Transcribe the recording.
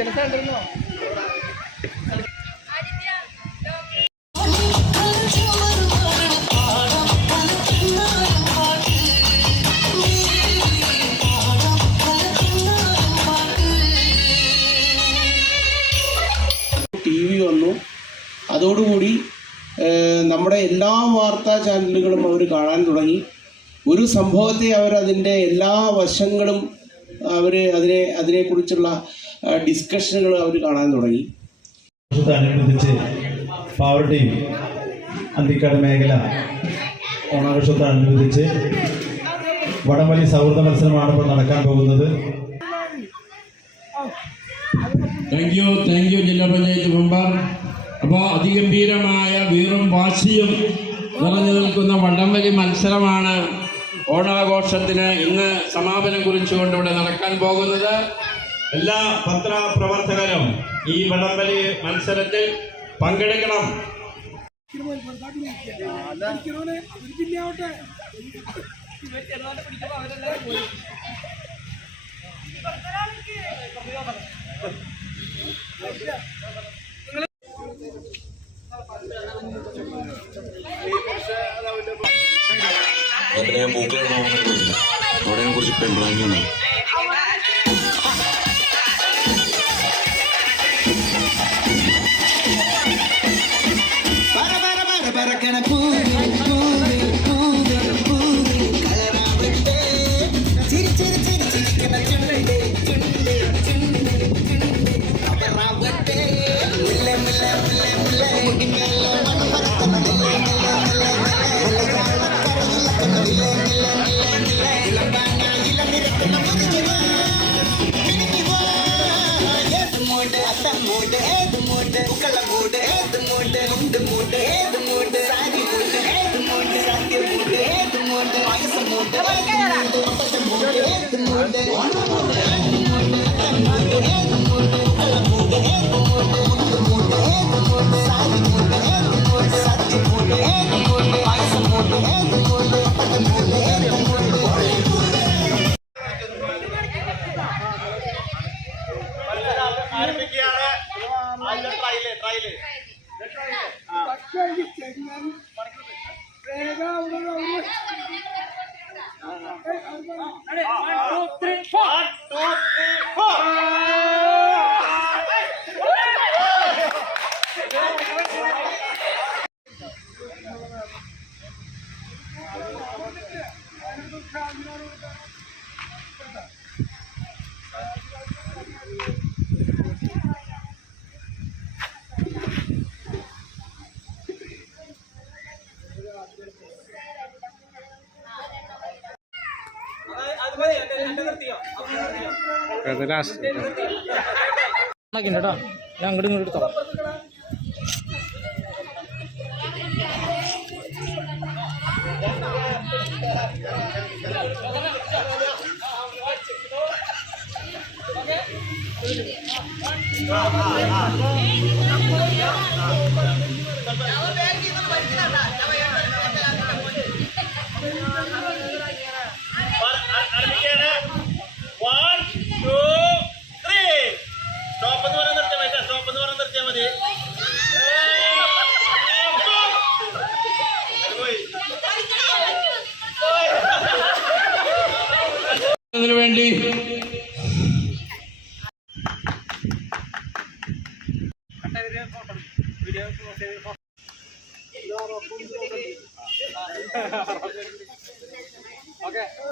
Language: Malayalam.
TV വന്നു. അതോടുകൂടി നമ്മുടെ എല്ലാ വാർത്താ ചാനലുകളും അവർ കാണാൻ തുടങ്ങി. ഒരു സംഭവത്തെ അവരതിൻ്റെ എല്ലാ വശങ്ങളും അതിനെക്കുറിച്ചുള്ള ഡിസ്കഷനുകൾ അവർ കാണാൻ തുടങ്ങി. അനുബന്ധിച്ച് പാവറട്ടി അന്തിക്കാട് മേഖല ഓണാഘോഷത്തോടനുബന്ധിച്ച് വടംവലി സൗഹൃദ മത്സരമാണ് ഇപ്പോൾ നടക്കാൻ പോകുന്നത്. താങ്ക് യു ജില്ലാ പഞ്ചായത്ത് മെമ്പർ. അപ്പോൾ അതിഗംഭീരമായ വീറും വാശിയും നിറഞ്ഞു നിൽക്കുന്ന വടംവലി മത്സരമാണ് ഓണാഘോഷത്തിന് ഇന്ന് സമാപനം കുറിച്ചുകൊണ്ട് ഇവിടെ നടക്കാൻ പോകുന്നത്. എല്ലാ പത്രപ്രവർത്തകരും ഈ വടംവലി മത്സരത്തിൽ പങ്കെടുക്കണം. ഞാൻ പൂക്കളാണ് അവിടെ കുറച്ച് പെൺപ്ലാനിയാണ്. കേട്ടോ, ഞാൻ അങ്ങോട്ട് ഇങ്ങോട്ട് എടുത്തോളാം. വേണ്ടി